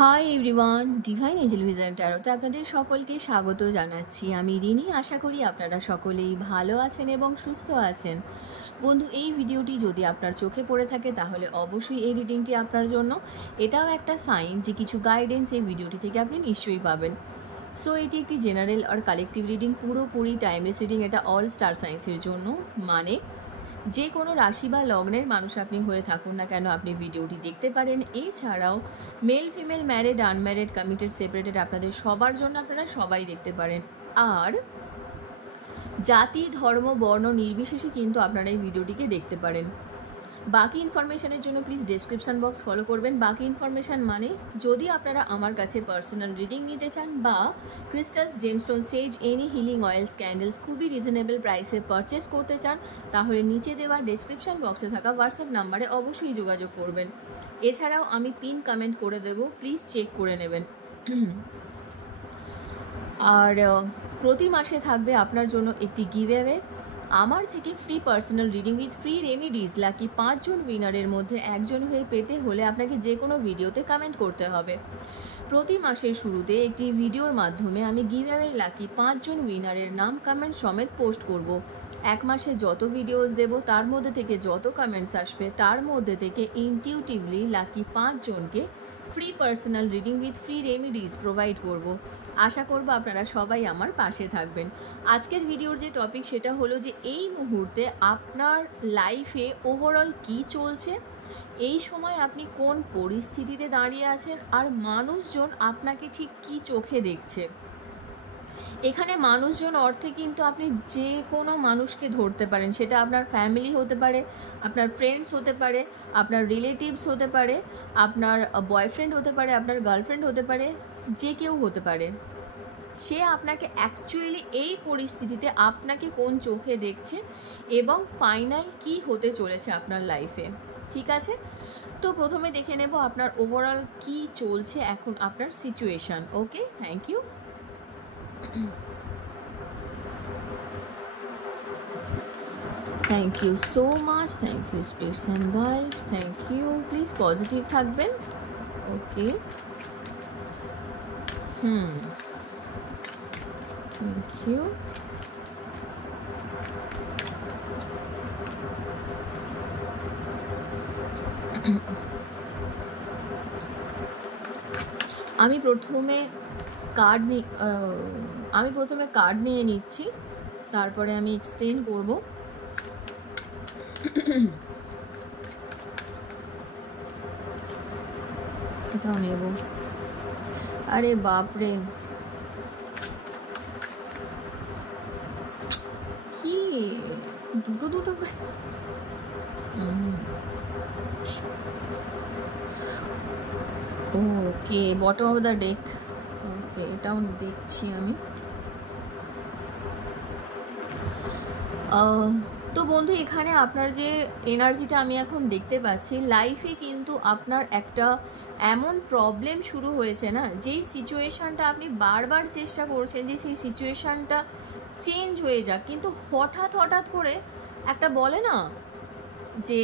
High everyone, divine angel vision ট্যারোতে আপনাদের সকলকে স্বাগত জানাচ্ছি। আমি রিনি। আশা করি আপনারা সকলেই ভালো আছেন এবং সুস্থ আছেন। বন্ধু, এই ভিডিওটি যদি আপনার চোখে পড়ে থাকে তাহলে অবশ্যই এই রিডিংটি আপনার জন্য। এটাও একটা সাইন যে কিছু গাইডেন্স এই ভিডিওটি থেকে আপনি নিশ্চয়ই পাবেন। সো এটি একটি জেনারেল আর কালেকটিভ রিডিং, পুরোপুরি টাইমলেস রিডিং। এটা অল স্টার সাইন্সের জন্য, মানে যে কোনো রাশি বা লগ্নের মানুষ আপনি হয়ে থাকুন না কেন আপনি ভিডিওটি দেখতে পারেন। এছাড়াও male, female, married, unmarried, committed, separated, আপনাদের সবার জন্য আপনারা সবাই দেখতে পারেন। আর জাতি, ধর্ম, বর্ণ নির্বিশেষে কিন্তু আপনারা এই ভিডিওটিকে দেখতে পারেন। বাকি ইনফরমেশনের জন্য প্লিজ ডেসক্রিপশন বক্স ফলো করবেন। বাকি ইনফরমেশান মানে যদি আপনারা আমার কাছে পার্সোনাল রিডিং নিতে চান বা ক্রিস্টালস, জেমস্টোন, সেজ, এনি হিলিং অয়েলস, ক্যান্ডেলস খুবই রিজনেবল প্রাইসে পারচেস করতে চান, তাহলে নিচে দেওয়া ডেসক্রিপশন বক্সে থাকা হোয়াটসঅ্যাপ নাম্বারে অবশ্যই যোগাযোগ করবেন। এছাড়াও আমি পিন কমেন্ট করে দেবো, প্লিজ চেক করে নেবেন। আর প্রতি মাসে থাকবে আপনার জন্য একটি গিভঅ্যাওয়ে আমার থেকে free personal reading with free remedies. Lucky 5 জন উইনারের মধ্যে একজন হয়ে পেতে হলে আপনাকে যে কোনো ভিডিওতে কমেন্ট করতে হবে। প্রতি মাসের শুরুতে একটি ভিডিওর মাধ্যমে আমি গিভঅ্যাওয়ের লাকি 5 জন উইনারের নাম কমেন্ট সমেত পোস্ট করব। এক মাসে যত ভিডিওস দেব তার মধ্যে থেকে যত কমেন্টস আসবে তার মধ্যে থেকে ইনটিউটিভলি লাকি 5 জনকে free personal reading with free remedies provide করব। আশা করব আপনারা সবাই আমার পাশে থাকবেন। আজকের ভিডিওর যে টপিক সেটা হলো যে এই মুহূর্তে আপনার লাইফে ওভারঅল কী চলছে, এই সময় আপনি কোন পরিস্থিতিতে দাঁড়িয়ে আছেন, আর মানুষজন আপনাকে ঠিক কী চোখে দেখছে। এখানে মানুষজন অর্থে কিন্তু আপনি যে কোনো মানুষকে ধরতে পারেন। সেটা আপনার ফ্যামিলি হতে পারে, আপনার ফ্রেন্ডস হতে পারে, আপনার রিলেটিভস হতে পারে, আপনার বয়ফ্রেন্ড হতে পারে, আপনার গার্লফ্রেন্ড হতে পারে, যে কেউ হতে পারে। সে আপনাকে অ্যাকচুয়ালি এই পরিস্থিতিতে আপনাকে কোন চোখে দেখছে এবং ফাইনাল কি হতে চলেছে আপনার লাইফে। ঠিক আছে, তো প্রথমে দেখে নেব আপনার ওভারঅল কি চলছে এখন আপনার situation. Okay, thank you. Thank you so much, thank you spirits and guides, thank you. Please positive থাকবেন। Okay, thank you. আমি প্রথমে কার্ড নিয়ে নিচ্ছি, তারপরে আমি এক্সপ্লেন করব। এটাও নেব। আরে বাপরে, কি দুটো করে। ওকে, বটম অফ দ্য ডেক। ওকে, এটাও দেখছি আমি। তো বন্ধু, এখানে আপনার যে এনার্জিটা আমি এখন দেখতে পাচ্ছি, লাইফে কিন্তু আপনার একটা এমন প্রবলেম শুরু হয়েছে না, যেই সিচুয়েশানটা আপনি বারবার চেষ্টা করছেন যে সেই সিচুয়েশানটা চেঞ্জ হয়ে যাক, কিন্তু হঠাৎ করে একটা বলে না যে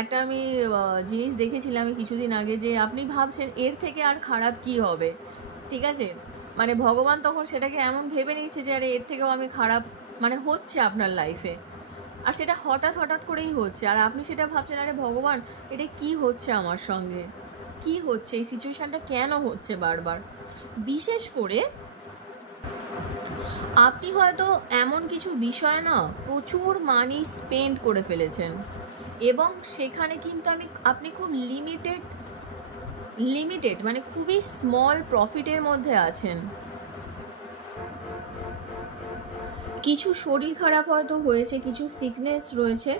একটা আমি জিনিস দেখেছিলাম কিছুদিন আগে, যে আপনি ভাবছেন এর থেকে আর খারাপ কি হবে। ঠিক আছে, মানে ভগবান তখন সেটাকে এমন ভেবে নিচ্ছে যে আরে এর থেকেও আমি খারাপ মানে হচ্ছে আপনার লাইফে, আর সেটা হঠাৎ করেই হচ্ছে, আর আপনি সেটা ভাবছেন আরে ভগবান এটা কি হচ্ছে আমার সঙ্গে, কি হচ্ছে, এই সিচুয়েশানটা কেন হচ্ছে বারবার। বিশেষ করে আপনি হয়তো এমন কিছু বিষয় না প্রচুর মানি স্পেন্ড করে ফেলেছেন এবং সেখানে কিন্তু আপনি খুব লিমিটেড মানে খুবই স্মল প্রফিটের মধ্যে আছেন। কিছু শরীর খারাপ হয়তো হয়েছে, কিছু সিকনেস রয়েছে,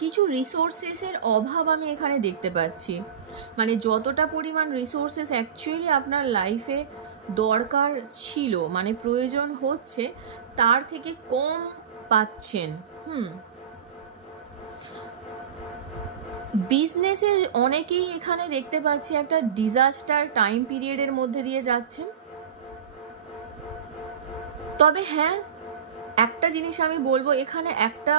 কিছু রিসোর্সেসের অভাব আমি এখানে দেখতে পাচ্ছি। মানে যতটা পরিমাণ রিসোর্সেস অ্যাকচুয়ালি আপনার লাইফে দরকার ছিল, মানে প্রয়োজন হচ্ছে, তার থেকে কম পাচ্ছেন। বিজনেসে অনেকেই এখানে দেখতে পাচ্ছি একটা ডিজাস্টার টাইম পিরিয়ডের মধ্যে দিয়ে যাচ্ছেন। তবে হ্যাঁ, একটা জিনিস আমি বলবো, এখানে একটা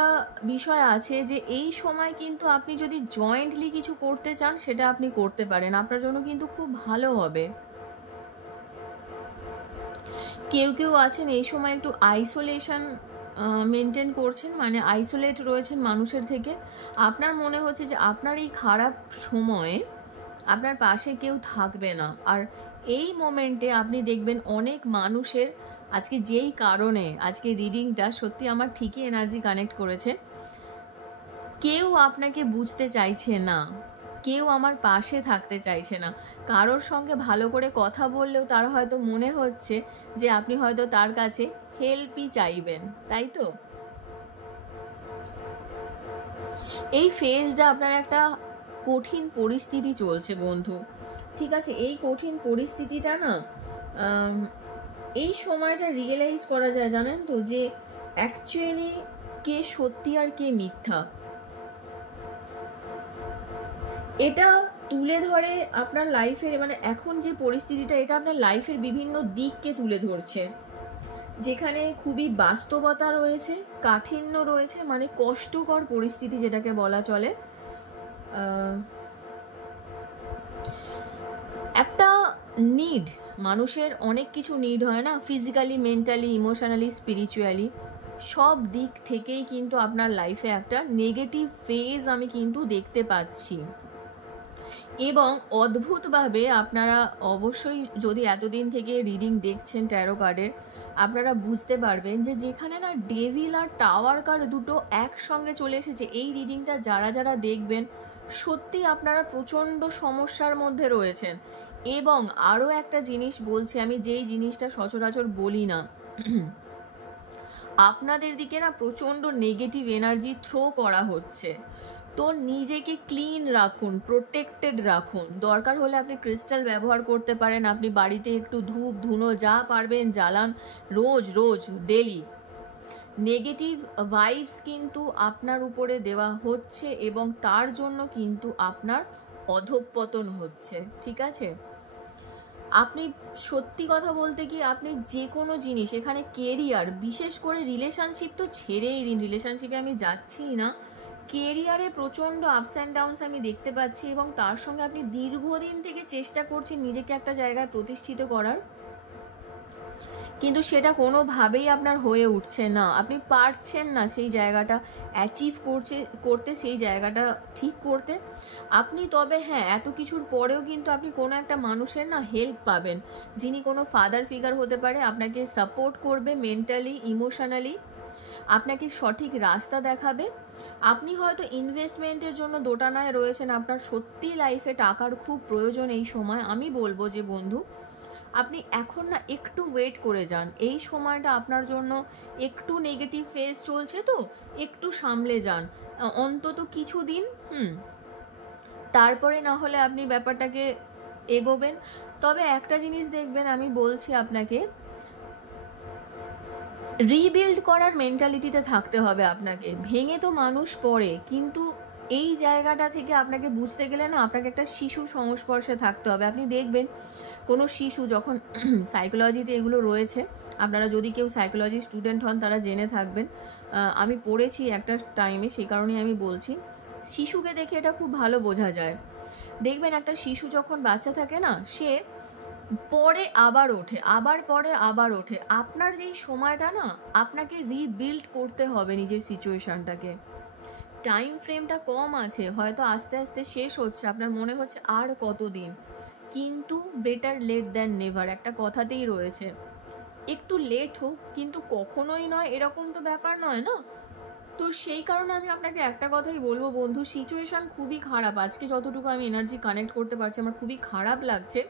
বিষয় আছে যে এই সময় কিন্তু আপনি যদি জয়েন্টলি কিছু করতে চান সেটা আপনি করতে পারেন, আপনার জন্য কিন্তু খুব ভালো হবে। কেউ কেউ আছেন এই সময় একটু আইসোলেশন মেনটেন করছেন, মানে আইসোলেট রয়েছেন মানুষের থেকে। আপনার মনে হচ্ছে যে আপনার এই খারাপ সময়ে আপনার পাশে কেউ থাকবে না। আর এই মোমেন্টে আপনি দেখবেন অনেক মানুষের, আজকে যেই কারণে আজকে রিডিংটা সত্যি আমার ঠিকই এনার্জি কানেক্ট করেছে, কেউ আপনাকে বুঝতে চাইছে না, কেউ আমার পাশে থাকতে চাইছে না। কারোর সঙ্গে ভালো করে কথা বললেও তার হয়তো মনে হচ্ছে যে আপনি হয়তো তার কাছে হেল্পই চাইবেন, তাই তো? এই ফেজটা আপনার একটা কঠিন পরিস্থিতি চলছে বন্ধু, ঠিক আছে? এই কঠিন পরিস্থিতিটা না এই সময়টা রিয়েলাইজ করা যায়, জানেন তো, যে অ্যাকচুয়ালি কে সত্যি আর কে মিথ্যা। এটা তুলে ধরে আপনার লাইফের, মানে এখন যে পরিস্থিতিটা, এটা আপনার লাইফের বিভিন্ন দিককে তুলে ধরছে, যেখানে খুবই বাস্তবতা রয়েছে, কাঠিন্য রয়েছে, মানে কষ্টকর পরিস্থিতি যেটাকে বলা চলে। একটা নিড, মানুষের অনেক কিছু নিড হয় না, ফিজিক্যালি, মেন্টালি, ইমোশনালি, স্পিরিচুয়ালি, সব দিক থেকেই কিন্তু আপনার লাইফে একটা নেগেটিভ ফেজ আমি কিন্তু দেখতে পাচ্ছি। এবং অদ্ভুতভাবে আপনারা অবশ্যই যদি এতদিন থেকে রিডিং দেখছেন ট্যারো কার্ডের, আপনারা বুঝতে পারবেন যে যেখানে না ডেভিল আর টাওয়ার কার্ড দুটো একসঙ্গে চলে এসেছে, এই রিডিংটা যারা যারা দেখবেন সত্যি আপনারা প্রচণ্ড সমস্যার মধ্যে রয়েছেন। এবং আরও একটা জিনিস বলছি আমি, যেই জিনিসটা সচরাচর বলি না, আপনাদের দিকে না প্রচণ্ড নেগেটিভ এনার্জি থ্রো করা হচ্ছে। তো নিজেকে ক্লিন রাখুন, প্রোটেক্টেড রাখুন। দরকার হলে আপনি ক্রিস্টাল ব্যবহার করতে পারেন, আপনি বাড়িতে একটু ধূপ ধুনো যা পারবেন জ্বালান রোজ রোজ, ডেলি। নেগেটিভ ভাইবস কিন্তু আপনার উপরে দেওয়া হচ্ছে এবং তার জন্য কিন্তু আপনার অধঃপতন হচ্ছে, ঠিক আছে? আপনি সত্যি কথা বলতে কি, আপনি যে কোনো জিনিস, এখানে কেরিয়ার, বিশেষ করে রিলেশনশিপ তো ছেড়েই দিন, রিলেশনশিপে আমি যাচ্ছিই না, কেরিয়ারে প্রচণ্ড আপস অ্যান্ড ডাউনস আমি দেখতে পাচ্ছি। এবং তার সঙ্গে আপনি দীর্ঘদিন থেকে চেষ্টা করছেন নিজেকে একটা জায়গায় প্রতিষ্ঠিত করার, কিন্তু সেটা কোনোভাবেই আপনার হয়ে উঠছে না, আপনি পারছেন না সেই জায়গাটা অ্যাচিভ করতে, সেই জায়গাটা ঠিক করতে আপনি। তবে হ্যাঁ, এত কিছুর পরেও কিন্তু আপনি কোনো একটা মানুষের না হেল্প পাবেন, যিনি কোনো ফাদার ফিগার হতে পারে, আপনাকে সাপোর্ট করবে মেন্টালি, ইমোশনালি, আপনাকে সঠিক রাস্তা দেখাবে। আপনি হয়তো ইনভেস্টমেন্টের জন্য দোটানায় রয়েছেন, আপনার সত্যি লাইফে টাকার খুব প্রয়োজন এই সময়। আমি বলবো যে বন্ধু, আপনি এখন না একটু ওয়েট করে যান, এই সময়টা আপনার জন্য একটু নেগেটিভ ফেজ চলছে, তো একটু সামলে যান অন্তত কিছুদিন, তারপরে না হলে আপনি ব্যাপারটাকে এগোবেন। তবে একটা জিনিস দেখবেন, আমি বলছি আপনাকে, রিবিল্ড করার মেন্টালিটিতে থাকতে হবে আপনাকে। ভেঙে তো মানুষ পড়ে, কিন্তু এই জায়গাটা থেকে আপনাকে বুঝতে গেলে না আপনাকে একটা শিশুর সংস্পর্শে থাকতে হবে। আপনি দেখবেন কোনো শিশু যখন সাইকোলজিতে এগুলো রয়েছে, আপনারা যদি কেউ সাইকোলজি স্টুডেন্ট হন তারা জেনে থাকবেন, আমি পড়েছি একটা টাইমে, সেই কারণেই আমি বলছি। শিশুকে দেখে এটা খুব ভালো বোঝা যায়। দেখবেন একটা শিশু যখন বাচ্চা থাকে না, সে পরে আবার ওঠে, আবার পরে আবার ওঠে। আপনার যেই সময়টা না, আপনাকে রিবিল্ড করতে হবে নিজের সিচুয়েশনটাকে। টাইম ফ্রেমটা কম আছে, হয়তো আস্তে আস্তে শেষ হচ্ছে, আপনার মনে হচ্ছে আর কতদিন, কিন্তু বেটার লেট দ্যান নেভার একটা কথাতেই রয়েছে। একটু লেট হোক, কিন্তু কখনোই নয় এরকম তো ব্যাপার নয় না। তো সেই কারণে আমি আপনাকে একটা কথাই বলবো বন্ধু, সিচুয়েশন খুবই খারাপ। আজকে যতটুকু আমি এনার্জি কানেক্ট করতে পারছি, আমার খুবই খারাপ লাগছে।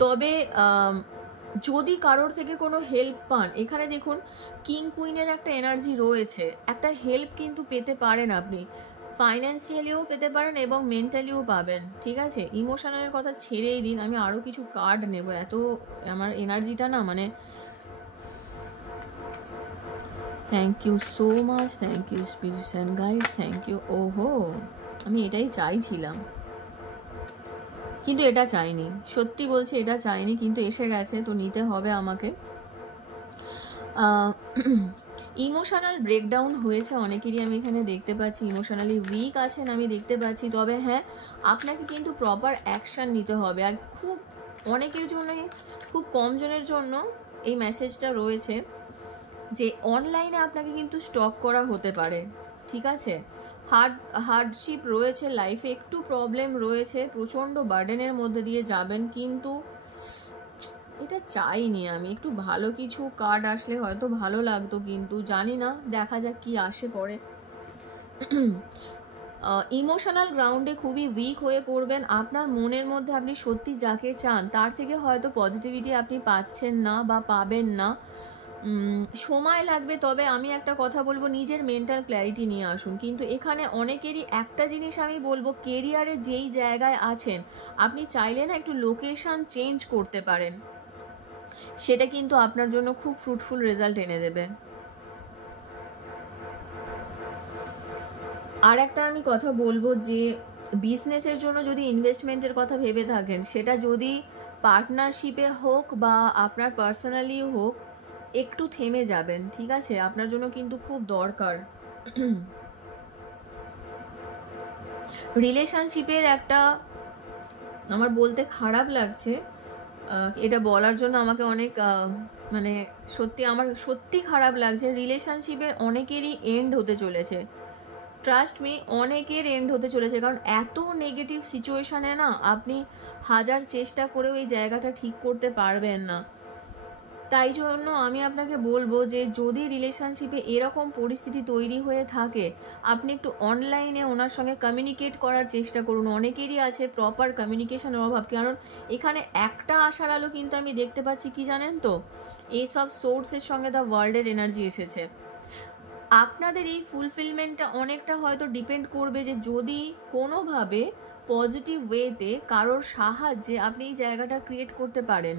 তবে যদি কারোর থেকে কোনো হেল্প পান, এখানে দেখুন কিং কুইনের একটা এনার্জি রয়েছে, একটা হেল্প কিন্তু পেতে পারেন আপনি, ফাইন্যান্সিয়ালিও পেতে পারেন এবং মেন্টালিও পাবেন, ঠিক আছে? ইমোশনালের কথা ছেড়েই দিন, আমি আরও কিছু কার্ড নেব, এত আমার এনার্জিটা না, মানে thank you so much, thank you spirits and guides, thank you. ওহো, আমি এটাই চাইছিলাম, কিন্তু এটা চাইনি, সত্যি বলছি এটা চাইনি, কিন্তু এসে গেছে তো নিতে হবে আমাকে। ইমোশনাল ব্রেকডাউন হয়েছে অনেকেরই, আমি এখানে দেখতে পাচ্ছি ইমোশনালি উইক আছেন আমি দেখতে পাচ্ছি। তবে হ্যাঁ, আপনাকে কিন্তু প্রপার অ্যাকশান নিতে হবে। আর খুব অনেকের জন্যই, খুব কম জনের জন্য এই মেসেজটা রয়েছে যে অনলাইনে আপনাকে কিন্তু স্টক করা হতে পারে, ঠিক আছে। হার্ডশিপ রয়েছে লাইফে, একটু প্রবলেম রয়েছে, প্রচণ্ড বার্ডেনের মধ্যে দিয়ে যাবেন, কিন্তু এটা চাইনি আমি। একটু ভালো কিছু কার্ড আসলে হয়তো ভালো লাগতো, কিন্তু জানি না, দেখা যাক কি আসে পরে। ইমোশনাল গ্রাউন্ডে খুবই উইক হয়ে পড়বেন। আপনার মনের মধ্যে আপনি সত্যি যাকে চান তার থেকে হয়তো পজিটিভিটি আপনি পাচ্ছেন না বা পাবেন না, সময় লাগবে। তবে আমি একটা কথা বলবো, নিজের মেন্টাল ক্ল্যারিটি নিয়ে আসুন। কিন্তু এখানে অনেকেরই একটা জিনিস আমি বলবো, কেরিয়ারে যেই জায়গায় আছেন আপনি চাইলে না একটু লোকেশন চেঞ্জ করতে পারেন, সেটা কিন্তু আপনার জন্য খুব ফ্রুটফুল রেজাল্ট এনে দেবে। আর একটা আমি কথা বলবো যে বিজনেসের জন্য যদি ইনভেস্টমেন্টের কথা ভেবে থাকেন, সেটা যদি পার্টনারশিপে হোক বা আপনার পার্সোনালি হোক, একটু থেমে যাবেন, ঠিক আছে। আপনার জন্য কিন্তু খুব দরকার। রিলেশনশিপের একটা, আমার বলতে খারাপ লাগছে, এটা বলার জন্য আমাকে অনেক মানে সত্যি আমার সত্যি খারাপ লাগছে। রিলেশনশিপের অনেকেরই এন্ড হতে চলেছে, ট্রাস্ট মি, অনেকের এন্ড হতে চলেছে। কারণ এত নেগেটিভ সিচুয়েশানে না আপনি হাজার চেষ্টা করেও এই জায়গাটা ঠিক করতে পারবেন না। তাই জন্য আমি আপনাকে বলবো যে যদি রিলেশনশিপে এরকম পরিস্থিতি তৈরি হয়ে থাকে, আপনি একটু অনলাইনে ওনার সঙ্গে কমিউনিকেট করার চেষ্টা করুন। অনেকেরই আছে প্রপার কমিউনিকেশনের অভাব, কারণ এখানে একটা আশার আলো কিন্তু আমি দেখতে পাচ্ছি, কি জানেন তো, এইসব সোর্সের সঙ্গে দ্য ওয়ার্ল্ডের এনার্জি এসেছে। আপনাদের এই ফুলফিলমেন্টটা অনেকটা হয়তো ডিপেন্ড করবে যে যদি কোনোভাবে পজিটিভ ওয়েতে কারোর সাহায্যে আপনি এই জায়গাটা ক্রিয়েট করতে পারেন।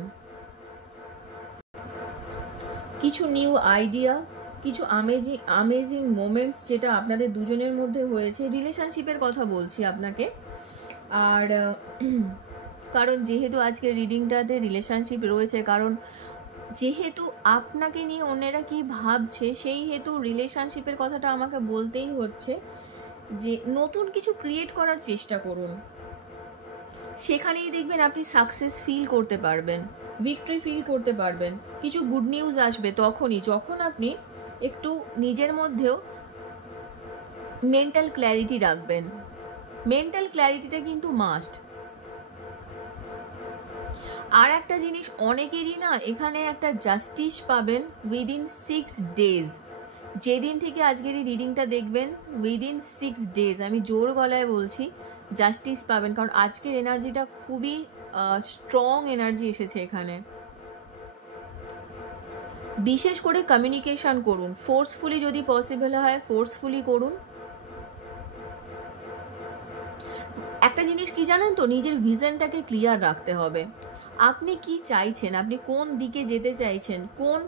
কিছু নিউ আইডিয়া, কিছু আমেজিং মোমেন্টস যেটা আপনাদের দুজনের মধ্যে হয়েছে, রিলেশনশিপের কথা বলছি আপনাকে। আর কারণ যেহেতু আজকে রিডিংটাতে রিলেশনশিপ রয়েছে, কারণ যেহেতু আপনাকে নিয়ে অন্যেরা কি ভাবছে, সেই হেতু রিলেশনশিপের কথাটা আমাকে বলতেই হচ্ছে যে নতুন কিছু ক্রিয়েট করার চেষ্টা করুন। সেখানেই দেখবেন আপনি সাকসেস ফিল করতে পারবেন, ভিক্টরি ফিল করতে পারবেন, কিছু গুড নিউজ আসবে তখনই যখন আপনি একটু নিজের মধ্যেও মেন্টাল ক্ল্যারিটি রাখবেন। মেন্টাল ক্ল্যারিটিটা কিন্তু মাস্ট। আর একটা জিনিস, অনেকেরই না এখানে একটা জাস্টিস পাবেন উইদিন 6 days। যেদিন থেকে আজকের এই রিডিংটা দেখবেন, উইদিন 6 days, আমি জোর গলায় বলছি, জাস্টিস পাবেন। কারণ আজকের এনার্জিটা খুবই স্ট্রং এনার্জি এসেছে এখানে। বিশেষ করে কমিউনিকেশন করুন, ফোর্সফুলি যদি পসিবল হয় ফোর্সফুলি করুন। একটা জিনিস কি জানেন তো, নিজের ভিশনটাকে ক্লিয়ার রাখতে হবে। আপনি কি চাইছেন, আপনি কোন দিকে যেতে চাইছেন, কোন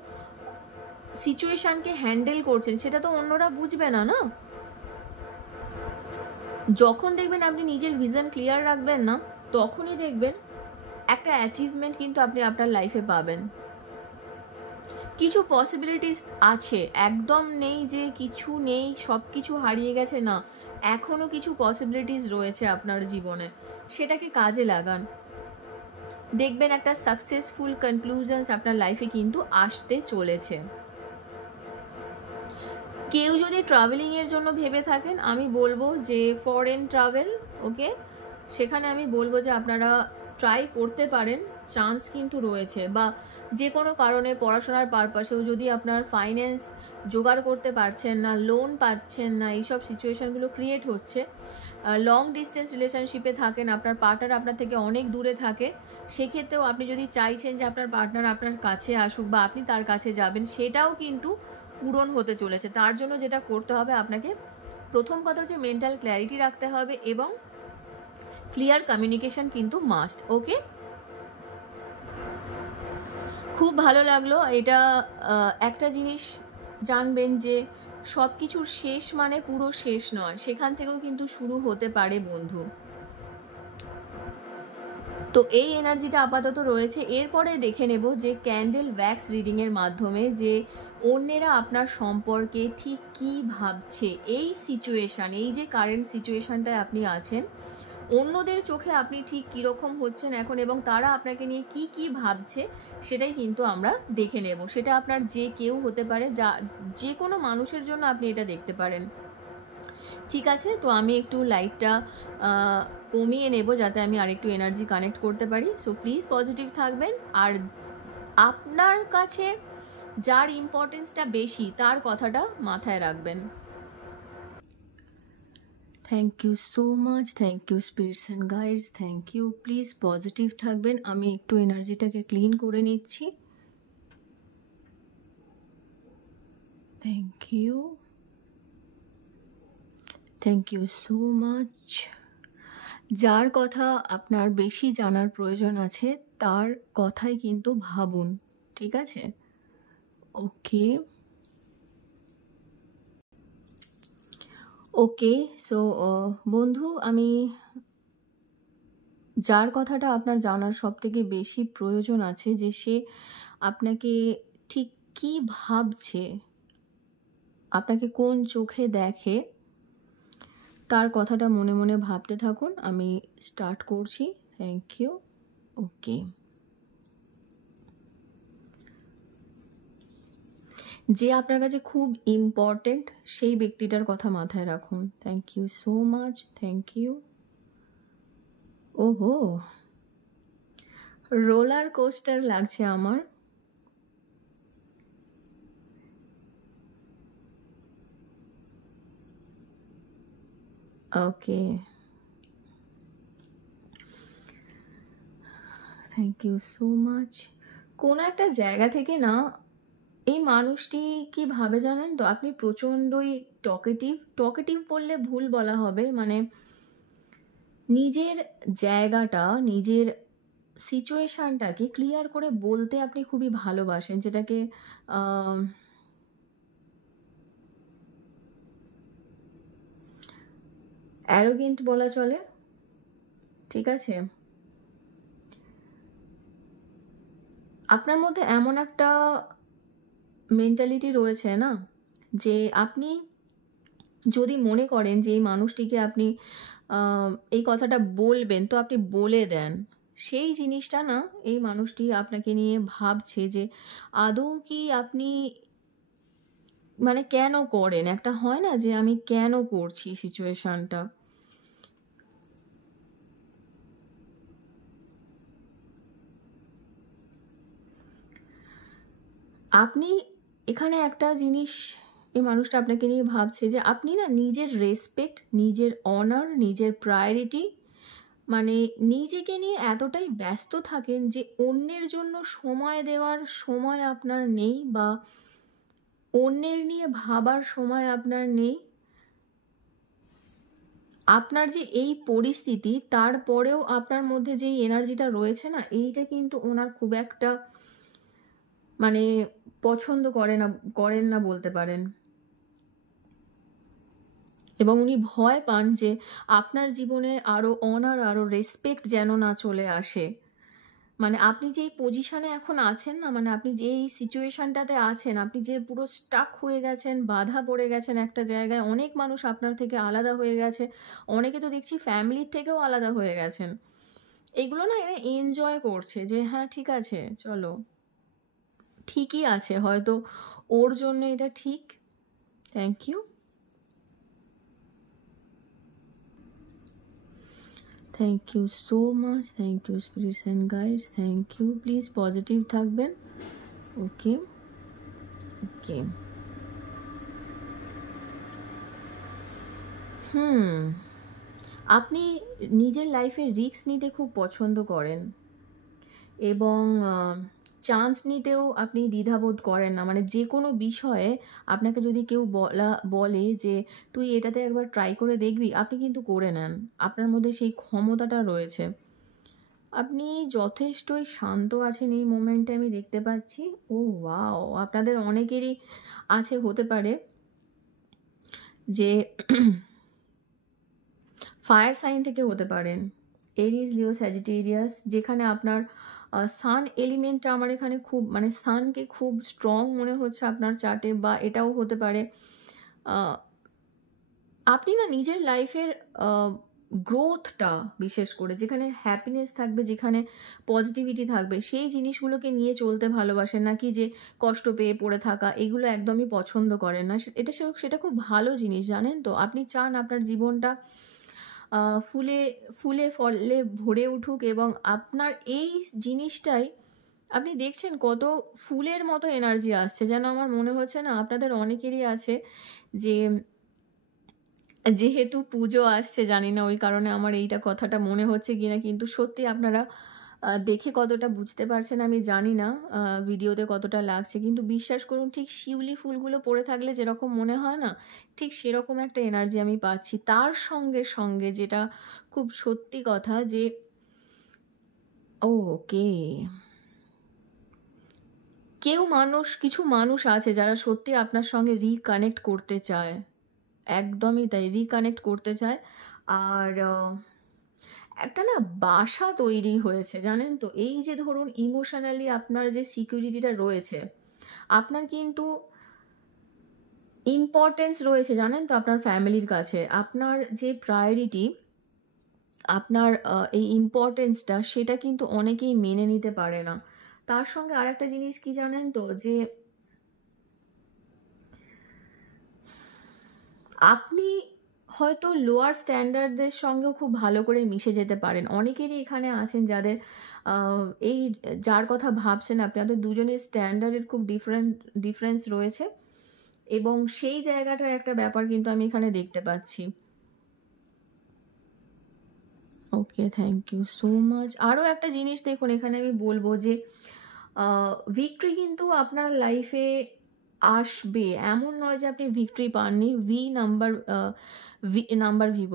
সিচুয়েশনকে হ্যান্ডেল করছেন, সেটা তো অন্যরা বুঝবে না, না। যখন দেখবেন আপনি নিজের ভিশন ক্লিয়ার রাখবেন না, তখনই দেখবেন একটা অ্যাচিভমেন্ট কিন্তু আপনি আপনার লাইফে পাবেন। কিছু পসিবিলিটিস আছে, একদম নেই যে কিছু নেই, সব কিছু হারিয়ে গেছে, না। এখনও কিছু পসিবিলিটিস রয়েছে আপনার জীবনে, সেটাকে কাজে লাগান। দেখবেন একটা সাকসেসফুল কনক্লুশনস আপনার লাইফে কিন্তু আসতে চলেছে। কেউ যদি ট্রাভেলিংয়ের জন্য ভেবে থাকেন, আমি বলবো যে ফরেন ট্রাভেল, ওকে, সেখানে আমি বলবো যে আপনারা ট্রাই করতে পারেন, চান্স কিন্তু রয়েছে। বা যে কোনো কারণে পড়াশোনার পারপাসেও যদি আপনার ফাইন্যান্স জোগাড় করতে পারছেন না, লোন পাচ্ছেন না, এইসব সিচুয়েশানগুলো ক্রিয়েট হচ্ছে, লং ডিস্টেন্স রিলেশনশিপে থাকেন, আপনার পার্টনার আপনার থেকে অনেক দূরে থাকে, সেক্ষেত্রেও আপনি যদি চাইছেন যে আপনার পার্টনার আপনার কাছে আসুক বা আপনি তার কাছে যাবেন, সেটাও কিন্তু পূরণ হতে চলেছে। তার জন্য যেটা করতে হবে আপনাকে, প্রথম কথা হচ্ছে মেন্টাল ক্ল্যারিটি রাখতে হবে এবং ক্লিয়ার কমিউনিকেশন কিন্তু মাস্ট। ওকে, খুব ভালো লাগলো এটা। একটা জিনিস জানবেন যে সব কিছুর শেষ মানে পুরো শেষ নয়, সেখান থেকেও কিন্তু শুরু হতে পারে বন্ধু। তো এই এনার্জিটা আপাতত রয়েছে। এরপরে দেখে নেব যে ক্যান্ডেল ওয়্যাক্স রিডিংয়ের মাধ্যমে যে অন্যেরা আপনার সম্পর্কে ঠিক কী ভাবছে, এই সিচুয়েশান, এই যে কারেন্ট সিচুয়েশানটায় আপনি আছেন, অন্যদের চোখে আপনি ঠিক কীরকম হচ্ছেন এখন এবং তারা আপনাকে নিয়ে কি কি ভাবছে সেটাই কিন্তু আমরা দেখে নেব। সেটা আপনার যে কেউ হতে পারে, যে কোনো মানুষের জন্য আপনি এটা দেখতে পারেন। ঠিক আছে, তো আমি একটু লাইটটা কমিয়ে নেব যাতে আমি আরেকটু এনার্জি কানেক্ট করতে পারি। সো প্লিজ পজিটিভ থাকবেন, আর আপনার কাছে যার ইম্পর্টেন্সটা বেশি তার কথাটা মাথায় রাখবেন। Thank you so much, thank you spirits and guides, thank you. Please positive থাকবেন। আমি একটু এনার্জিটাকে ক্লিন করে নিচ্ছি। Thank you, thank you so much. যার কথা আপনার বেশি জানার প্রয়োজন আছে তার কথাই কিন্তু ভাবুন, ঠিক আছে? ওকে ওকে, সো বন্ধু, আমি যার কথাটা আপনার জানার সব থেকে বেশি প্রয়োজন আছে, যে সে আপনাকে ঠিক কী ভাবছে, আপনাকে কোন চোখে দেখে, তার কথাটা মনে মনে ভাবতে থাকুন। আমি স্টার্ট করছি। Thank you. ওকে, যে আপনার কাছে খুব ইম্পর্টেন্ট সেই ব্যক্তিটার কথা মাথায় রাখুন। Thank you so much, thank you. ওহো, রোলার কোস্টার লাগছে আমার। Okay, thank you so much. কোনো একটা জায়গা থেকে না, এই মানুষটি কি ভাবে জানেন তো, আপনি প্রচণ্ডই টকেটিভ বললে ভুল বলা হবে, মানে নিজের জায়গাটা, নিজের সিচুয়েশানটাকে ক্লিয়ার করে বলতে আপনি খুবই ভালোবাসেন, যেটাকে অ্যারোগেন্ট বলা চলে, ঠিক আছে? আপনার মধ্যে এমন একটা মেন্টালিটি রয়েছে না, যে আপনি যদি মনে করেন যে এই মানুষটিকে আপনি এই কথাটা বলবেন, তো আপনি বলে দেন। সেই জিনিসটা না এই মানুষটি আপনাকে নিয়ে ভাবছে, যে আদৌ কি আপনি মানে কেন করেন, একটা হয় না যে আমি কেন করছি সিচুয়েশানটা। আপনি এখানে একটা জিনিস, এই মানুষটা আপনাকে নিয়ে ভাবছে যে আপনি না নিজের রেসপেক্ট, নিজের অনার, নিজের প্রায়োরিটি, মানে নিজেকে নিয়ে এতটাই ব্যস্ত থাকেন যে অন্যের জন্য সময় দেওয়ার সময় আপনার নেই, বা অন্যের নিয়ে ভাবার সময় আপনার নেই। আপনার যে এই পরিস্থিতি, তারপরেও আপনার মধ্যে যেই এনার্জিটা রয়েছে না, এইটা কিন্তু ওনার খুব একটা মানে পছন্দ করেন না বলতে পারেন। এবং উনি ভয় পান যে আপনার জীবনে আরও অনার, আরও রেসপেক্ট যেন না চলে আসে। মানে আপনি যেই পজিশানে এখন আছেন না, মানে আপনি যেই সিচুয়েশানটাতে আছেন, আপনি যে পুরো স্টাক হয়ে গেছেন, বাধা পড়ে গেছেন একটা জায়গায়, অনেক মানুষ আপনার থেকে আলাদা হয়ে গেছে, অনেকে তো দেখছি ফ্যামিলির থেকেও আলাদা হয়ে গেছেন। এগুলো না এরা এনজয় করছে, যে হ্যাঁ ঠিক আছে, চলো ঠিকই আছে, হয়তো ওর জন্য এটা ঠিক। Thank you, thank you so much, thank you spirits and guides, thank you. Please positive থাকবেন। ওকে ওকে, আপনি নিজের লাইফে রিস্ক নিতে খুব পছন্দ করেন, এবং চান্স নিতেও আপনি দ্বিধাবোধ করেন না। মানে যে কোনো বিষয়ে আপনাকে যদি কেউ বলে যে তুই এটাতে একবার ট্রাই করে দেখবি, আপনি কিন্তু করে নেন। আপনার মধ্যে সেই ক্ষমতাটা রয়েছে। আপনি যথেষ্টই শান্ত আছেন এই মোমেন্টে, আমি দেখতে পাচ্ছি। ও ওয়াও, আপনাদের অনেকেরই আছে, হতে পারে যে ফায়ার সাইন থেকে হতে পারেন, এরিজ, লিও, স্যাজিটেরিয়াস, যেখানে আপনার সান এলিমেন্টটা আমার এখানে খুব মানে সানকে খুব স্ট্রং মনে হচ্ছে আপনার চার্টে, বা এটাও হতে পারে আপনি না নিজের লাইফের গ্রোথটা বিশেষ করে যেখানে হ্যাপিনেস থাকবে, যেখানে পজিটিভিটি থাকবে, সেই জিনিসগুলোকে নিয়ে চলতে ভালোবাসেন, নাকি যে কষ্ট পেয়ে পড়ে থাকা, এগুলো একদমই পছন্দ করেন না। সেটা খুব ভালো জিনিস, জানেন তো। আপনি চান আপনার জীবনটা ফুলে ফুলে ফলে ভরে উঠুক, এবং আপনার এই জিনিসটাই আপনি দেখছেন কত ফুলের মতো এনার্জি আসছে। যেন আমার মনে হচ্ছে না আপনাদের অনেকেরই আছে যে যেহেতু পুজো আসছে, জানি না ওই কারণে আমার এইটা কথাটা মনে হচ্ছে কিনা, কিন্তু সত্যি আপনারা দেখে কতটা বুঝতে পারছেন আমি জানি না, ভিডিওতে কতটা লাগছে, কিন্তু বিশ্বাস করুন ঠিক শিউলি ফুলগুলো পড়ে থাকলে যেরকম মনে হয় না, ঠিক সেরকম একটা এনার্জি আমি পাচ্ছি। তার সঙ্গে সঙ্গে যেটা খুব সত্যি কথা যে ওকে, কিছু মানুষ আছে যারা সত্যি আপনার সঙ্গে রিকানেক্ট করতে চায়, একদমই তাই, রিকানেক্ট করতে চায়। আর একটা না বাসা তৈরি হয়েছে, জানেন তো। এই যে ধরুন ইমোশনালি আপনার যে সিকিউরিটিটা রয়েছে, আপনার কিন্তু ইম্পর্টেন্স রয়েছে, জানেন তো, আপনার ফ্যামিলির কাছে। আপনার যে প্রায়োরিটি, আপনার এই ইম্পর্টেন্সটা, সেটা কিন্তু অনেকেই মেনে নিতে পারে না। তার সঙ্গে আর একটা জিনিস কি জানেন তো, যে আপনি হয়তো লোয়ার স্ট্যান্ডার্ডদের সঙ্গেও খুব ভালো করে মিশে যেতে পারেন। অনেকেরই এখানে আছেন যাদের এই যার কথা ভাবছেন আপনি, আপনাদের দুজনের স্ট্যান্ডার্ডের খুব ডিফারেন্স রয়েছে, এবং সেই জায়গাটার একটা ব্যাপার কিন্তু আমি এখানে দেখতে পাচ্ছি। ওকে, থ্যাংক ইউ সো মাচ। আরও একটা জিনিস দেখুন, এখানে আমি বলবো যে ভিক্টরি কিন্তু আপনার লাইফে আসবে, এমন নয় যে আপনি ভিক্টরি পাননি। ভি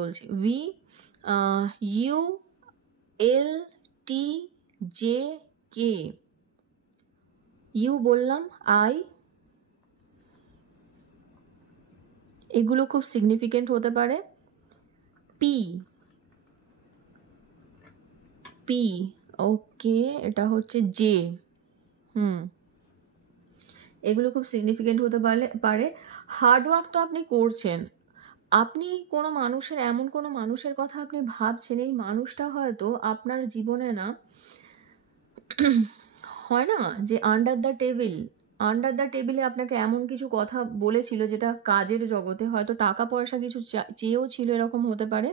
বলছি, VULTJK, ইউ বললাম, আই, এগুলো খুব সিগনিফিকেন্ট হতে পারে। পি, ওকে, এটা হচ্ছে জে, এগুলো খুব সিগনিফিকেন্ট হতে পারে। হার্ডওয়ার্ক তো আপনি করছেন, আপনি এমন কোনো মানুষের কথা আপনি ভাবছেন, এই মানুষটা হয়তো আপনার জীবনে না হয় না যে আন্ডার দ্য টেবিলে আপনাকে এমন কিছু কথা বলেছিল যেটা কাজের জগতে, হয়তো টাকা পয়সা কিছু চেয়েও ছিল, এরকম হতে পারে।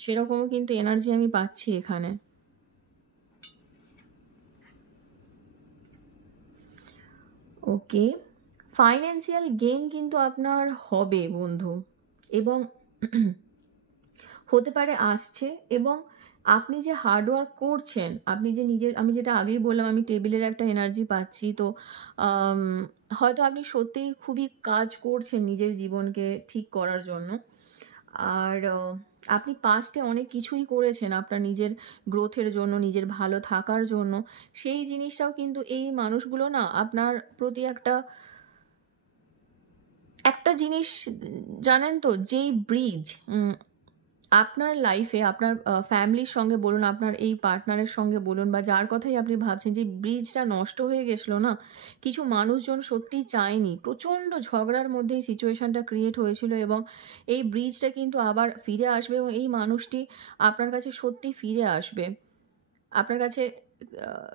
সেরকমও কিন্তু এনার্জি আমি পাচ্ছি এখানে। ওকে, ফাইন্যান্সিয়াল গেইন কিন্তু আপনার হবে বন্ধু, এবং হতে পারে আসছে। এবং আপনি যে হার্ডওয়ার্ক করছেন, আপনি যে আমি যেটা আগেই বললাম, আমি টেবিলের একটা এনার্জি পাচ্ছি, তো হয়তো আপনি সত্যিই খুবই কাজ করছেন নিজের জীবনকে ঠিক করার জন্য। আর আপনি পাস্টে অনেক কিছুই করেছেন আপনার নিজের গ্রোথের জন্য, নিজের ভালো থাকার জন্য। সেই জিনিসটাও কিন্তু এই মানুষগুলো না আপনার প্রতি একটা জিনিস, জানেন তো, যেই ব্রিজ আপনার লাইফে আপনার ফ্যামিলির সঙ্গে বলুন, আপনার এই পার্টনারের সঙ্গে বলুন, বা যার কথাই আপনি ভাবছেন, যে ব্রিজটা নষ্ট হয়ে গেছিলো না, কিছু মানুষজন সত্যিই চায়নি, প্রচণ্ড ঝগড়ার মধ্যে এই সিচুয়েশানটা ক্রিয়েট হয়েছিল, এবং এই ব্রিজটা কিন্তু আবার ফিরে আসবে, এবং এই মানুষটি আপনার কাছে সত্যি ফিরে আসবে, আপনার কাছে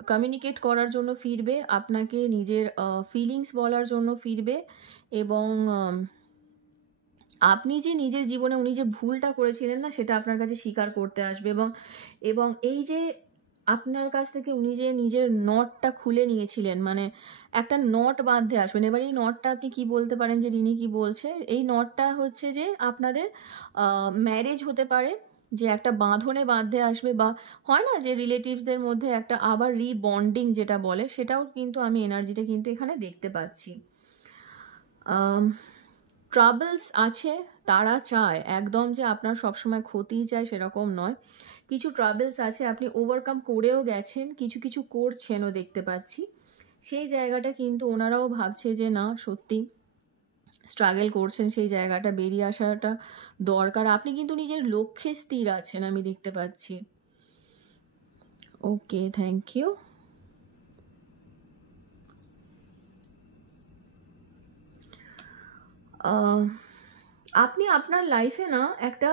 কমিউনিকেট করার জন্য ফিরবে, আপনাকে নিজের ফিলিংস বলার জন্য ফিরবে, এবং আপনি যে নিজের জীবনে উনি যে ভুলটা করেছিলেন না, সেটা আপনার কাছে স্বীকার করতে আসবে, এবং এই যে আপনার কাছ থেকে উনি যে নিজের নটটা খুলে নিয়েছিলেন, মানে একটা নট বাঁধতে আসবেন। এবার এই নটটা আপনি কি বলতে পারেন যে রিনি কি বলছে, এই নটটা হচ্ছে যে আপনাদের ম্যারেজ হতে পারে, যে একটা বাঁধনে বাঁধতে আসবে, বা হয় না যে রিলেটিভসদের মধ্যে একটা আবার রিবন্ডিং যেটা বলে, সেটাও কিন্তু আমি এনার্জিটা কিন্তু এখানে দেখতে পাচ্ছি। ট্রাবলস আছে, তারা চায় একদম যে আপনার সবসময় ক্ষতিই চায় সেরকম নয়। কিছু ট্রাবলস আছে, আপনি ওভারকাম করেও গেছেন, কিছু করছেনও দেখতে পাচ্ছি। সেই জায়গাটা কিন্তু ওনারাও ভাবছে যে না, সত্যি স্ট্রাগল করছেন, সেই জায়গাটা বেরিয়ে আসাটা দরকার। আপনি কিন্তু নিজের লক্ষ্যে স্থির আছেন, আমি দেখতে পাচ্ছি। ওকে, থ্যাংক ইউ। আপনি আপনার লাইফে না একটা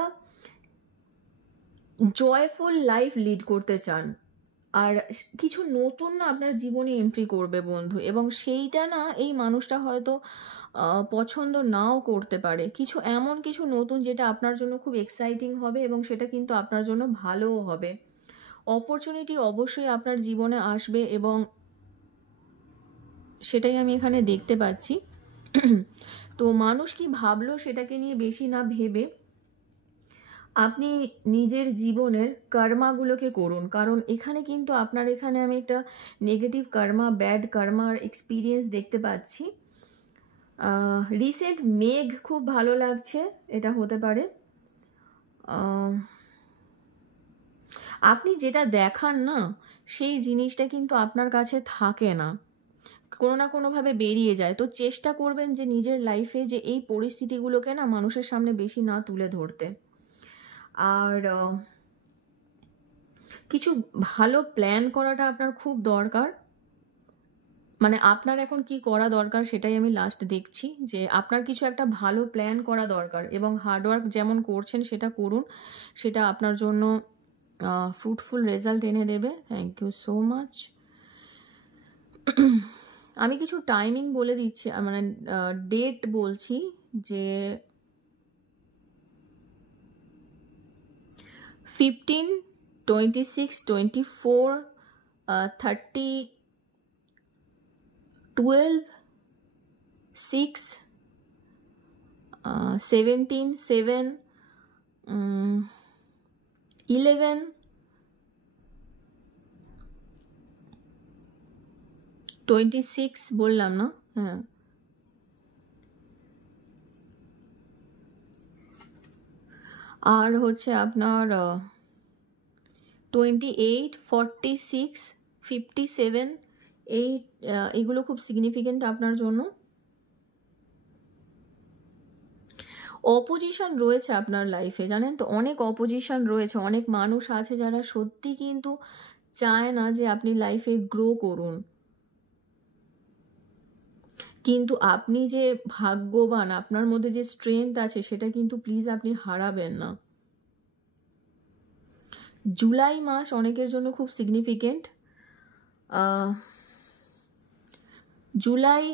জয়ফুল লাইফ লিড করতে চান, আর কিছু নতুন না আপনার জীবনে এন্ট্রি করবে বন্ধু, এবং সেইটা না এই মানুষটা হয়তো পছন্দ নাও করতে পারে। কিছু এমন কিছু নতুন যেটা আপনার জন্য খুব এক্সাইটিং হবে, এবং সেটা কিন্তু আপনার জন্য ভালোও হবে। অপরচুনিটি অবশ্যই আপনার জীবনে আসবে, এবং সেটাই আমি এখানে দেখতে পাচ্ছি। তো মানুষ কি ভাবলো সেটাকে নিয়ে বেশি না ভেবে আপনি নিজের জীবনের কর্মাগুলোকে করুন, কারণ এখানে কিন্তু আপনার এখানে আমি একটা নেগেটিভ কর্মা, ব্যাড কর্মার এক্সপিরিয়েন্স দেখতে পাচ্ছি। রিসেন্ট মেঘ খুব ভালো লাগছে, এটা হতে পারে। আপনি যেটা দেখান না সেই জিনিসটা কিন্তু আপনার কাছে থাকে না, কোনো না কোনোভাবে বেরিয়ে যায়। তো চেষ্টা করবেন যে নিজের লাইফে যে এই পরিস্থিতিগুলোকে না মানুষের সামনে বেশি না তুলে ধরতে। আর কিছু ভালো প্ল্যান করাটা আপনার খুব দরকার। মানে আপনার এখন কি করা দরকার সেটাই আমি লাস্ট দেখছি, যে আপনার কিছু একটা ভালো প্ল্যান করা দরকার, এবং হার্ডওয়ার্ক যেমন করছেন সেটা করুন, সেটা আপনার জন্য ফ্রুটফুল রেজাল্ট এনে দেবে। Thank you so much. আমি কিছু টাইমিং বলে দিচ্ছি, মানে ডেট বলছি, যে 15, 26, 24, 30, 12, 6, 17, 7, 11, 26 বললাম না? হ্যাঁ, আর হচ্ছে আপনার 28, 46, 57, এইগুলো খুব সিগনিফিকেন্ট আপনার জন্য। অপোজিশন রয়েছে আপনার লাইফে, জানেন তো, অনেক অপোজিশন রয়েছে। অনেক মানুষ আছে যারা সত্যি কিন্তু চায় না যে আপনি লাইফে গ্রো করুন, কিন্তু আপনি যে ভাগ্যবান, আপনার মধ্যে যে স্ট্রেংথ আছে সেটা কিন্তু প্লিজ আপনি হারাবেন না। জুলাই মাস অনেকের জন্য খুব সিগনিফিকেন্ট। জুলাই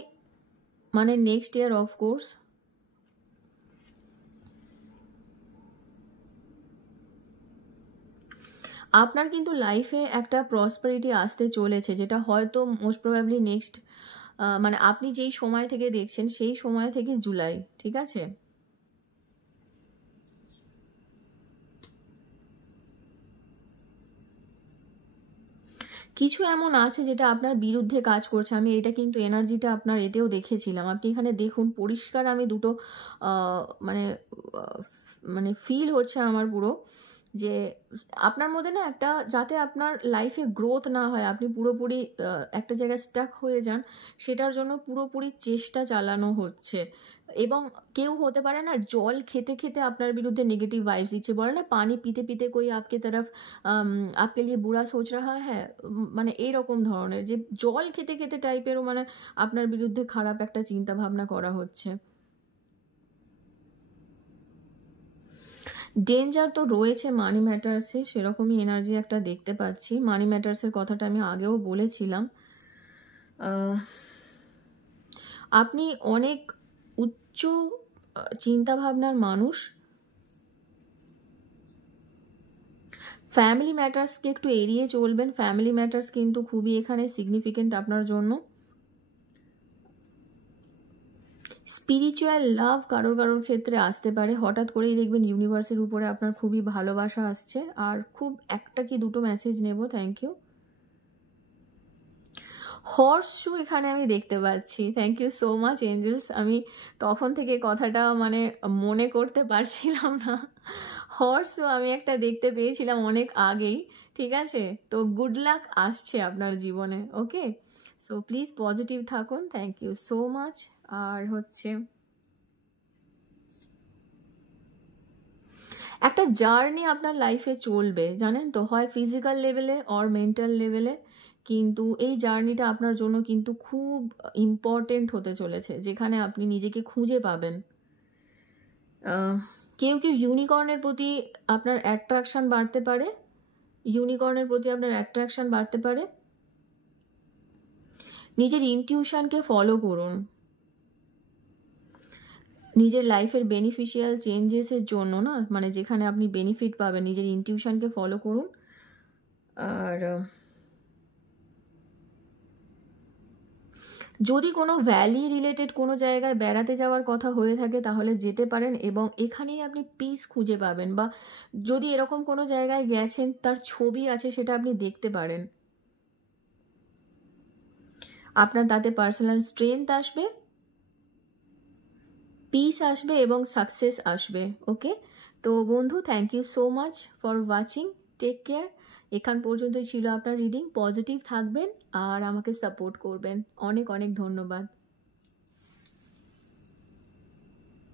মানে নেক্সট ইয়ার অফকোর্স। আপনার কিন্তু লাইফে একটা প্রসপারিটি আসতে চলেছে, যেটা হয়তো মোস্ট প্রবাবলি নেক্সট, মানে আপনি যেই সময় থেকে দেখছেন সেই সময় থেকে জুলাই, ঠিক আছে? কিছু এমন আছে যেটা আপনার বিরুদ্ধে কাজ করছে। আমি এটা কিন্তু এনার্জিটা আপনার এতেও দেখেছিলাম। আপনি এখানে দেখুন পরিষ্কার, আমি দুটো মানে মানে ফিল হচ্ছে আমার পুরো, যে আপনার মধ্যে না একটা, যাতে আপনার লাইফে গ্রোথ না হয়, আপনি পুরোপুরি একটা জায়গায় স্টাক হয়ে যান, সেটার জন্য পুরোপুরি চেষ্টা চালানো হচ্ছে। এবং কেউ হতে পারে না জল খেতে খেতে আপনার বিরুদ্ধে নেগেটিভ ভাইবস দিচ্ছে, বলে না পানি পিতে পিতে कोई आपके तरफ आपके लिए बुरा सोच रहा है, মানে এইরকম ধরনের, যে জল খেতে খেতে টাইপেরও মানে আপনার বিরুদ্ধে খারাপ একটা চিন্তা ভাবনা করা হচ্ছে। ডেঞ্জার তো রয়েছে মানি ম্যাটার্সে, সেরকমই এনার্জি একটা দেখতে পাচ্ছি। মানি ম্যাটার্সের কথাটা আমি আগেও বলেছিলাম। আপনি অনেক উচ্চ চিন্তাভাবনার মানুষ। ফ্যামিলি ম্যাটার্সকে একটু এড়িয়ে চলবেন। ফ্যামিলি ম্যাটার্স কিন্তু খুবই এখানে সিগনিফিকেন্ট আপনার জন্য। স্পিরিচুয়াল লাভ কারোর কারোর ক্ষেত্রে আসতে পারে, হঠাৎ করেই দেখবেন ইউনিভার্সের উপরে আপনার খুবই ভালোবাসা আসছে। আর খুব একটা কি দুটো মেসেজ নেব, থ্যাংক ইউ। হর্স শু এখানে আমি দেখতে পাচ্ছি, thank you so much angels. আমি তখন থেকে কথাটা মানে মনে করতে পারছিলাম না। হর্স শু আমি একটা দেখতে পেয়েছিলাম অনেক আগেই, ঠিক আছে? তো গুড লাক আসছে আপনার জীবনে, ওকে? সো প্লিজ পজিটিভ থাকুন, থ্যাংক ইউ সো মাচ। আর হচ্ছে একটা জার্নি আপনার লাইফে চলবে, জানেন তো, হয় ফিজিক্যাল লেভেলে অর মেন্টাল লেভেলে, কিন্তু এই জার্নিটা আপনার জন্য কিন্তু খুব ইম্পর্টেন্ট হতে চলেছে, যেখানে আপনি নিজেকে খুঁজে পাবেন। কেউ কেউ ইউনিকর্নের প্রতি আপনার অ্যাট্রাকশান বাড়তে পারে, ইউনিকর্নের প্রতি আপনার অ্যাট্রাকশান বাড়তে পারে। নিজের ইনটিউশনকে ফলো করুন, নিজের লাইফের বেনিফিশিয়াল চেঞ্জেসের জন্য না, মানে যেখানে আপনি বেনিফিট পাবেন, নিজের ইনটিউশনকে ফলো করুন। আর যদি কোনো ভ্যালি রিলেটেড কোনো জায়গায় বেড়াতে যাওয়ার কথা হয়ে থাকে তাহলে যেতে পারেন, এবং এখানেই আপনি পিস খুঁজে পাবেন। বা যদি এরকম কোনো জায়গায় গেছেন, তার ছবি আছে, সেটা আপনি দেখতে পারেন। আপনার তাতে পার্সোনাল স্ট্রেংথ আসবে, পিস আসবে এবং সাকসেস আসবে। ওকে, তো বন্ধু, thank you so much for watching, take care. এখান পর্যন্তই ছিল আপনার রিডিং। পজিটিভ থাকবেন আর আমাকে সাপোর্ট করবেন। অনেক অনেক ধন্যবাদ।